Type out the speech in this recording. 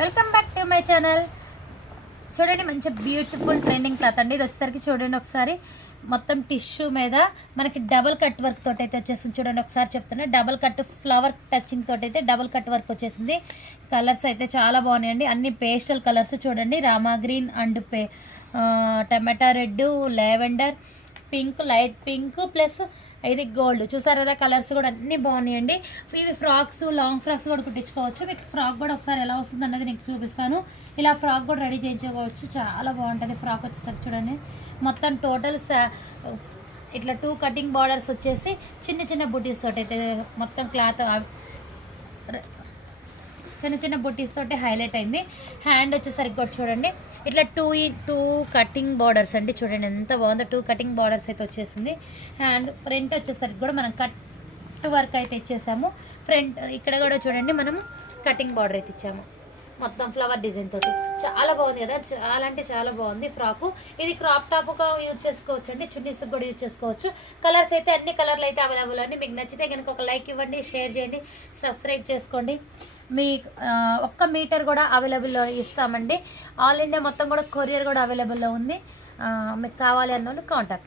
Welcome back to my channel. చూడండి మంచి beautiful trending cloth అండి. ఇది వచ్చేసరికి చూడండి ఒకసారి మొత్తం టిష్యూ మీద మనకి డబుల్ కట్ వర్క్ తోటి అయితే వచ్చేసింది. చూడండి ఒకసారి చెప్తున్నా, డబుల్ కట్ ఫ్లవర్ టచింగ్ తోటి అయితే డబుల్ కట్ వర్క్ వచ్చేసింది. కలర్స్ అయితే చాలా బాగున్నాయండి, అన్ని పేస్టల్ కలర్స్. చూడండి Rama green and tomato red, lavender, pink, light pink plus ఇది గోల్డ్. చూసారు కదా, కలర్స్ కూడా అన్నీ బాగున్నాయండి. ఇవి ఫ్రాక్స్, లాంగ్ ఫ్రాక్స్ కూడా కుట్టించుకోవచ్చు. మీకు ఫ్రాక్ కూడా ఒకసారి ఎలా వస్తుంది అన్నది నీకు చూపిస్తాను. ఇలా ఫ్రాక్ కూడా రెడీ చేయించుకోవచ్చు, చాలా బాగుంటుంది. ఫ్రాక్ వచ్చేసరికి చూడండి మొత్తం టోటల్ ఇట్లా 2 కటింగ్ బార్డర్స్ వచ్చేసి చిన్న చిన్న బుటీస్ తోటి అయితే మొత్తం క్లాత్ చిన్న చిన్న బుట్టీస్ తోటి హైలైట్ అయింది. హ్యాండ్ వచ్చేసరికి కూడా చూడండి ఇట్లా 2 కటింగ్ బార్డర్స్ అండి. చూడండి ఎంత బాగుందో, 2 కటింగ్ బార్డర్స్ అయితే వచ్చేసింది. హ్యాండ్ ఫ్రంట్ వచ్చేసరికి కూడా మనం కట్ వర్క్ అయితే ఇచ్చేసాము. ఫ్రంట్ ఇక్కడ కూడా చూడండి మనం కటింగ్ బార్డర్ అయితే ఇచ్చాము, మొత్తం ఫ్లవర్ డిజైన్ తోటి. చాలా బాగుంది కదా, చాలా అంటే చాలా బాగుంది ఫ్రాకు. ఇది క్రాప్ టాప్గా యూజ్ చేసుకోవచ్చు అండి, చున్నీస్ కూడా యూజ్ చేసుకోవచ్చు. కలర్స్ అయితే అన్ని కలర్లు అయితే అవైలబుల్ అండి. మీకు నచ్చితే కనుక ఒక లైక్ ఇవ్వండి, షేర్ చేయండి, సబ్స్క్రైబ్ చేసుకోండి. మీ 1 మీటర్ కూడా అవైలబుల్ ఇస్తామండి. ఆల్ ఇండియా మొత్తం కూడా కొరియర్ కూడా అవైలబుల్లో ఉంది. మీకు కావాలి అన్న వాళ్ళు కాంటాక్ట్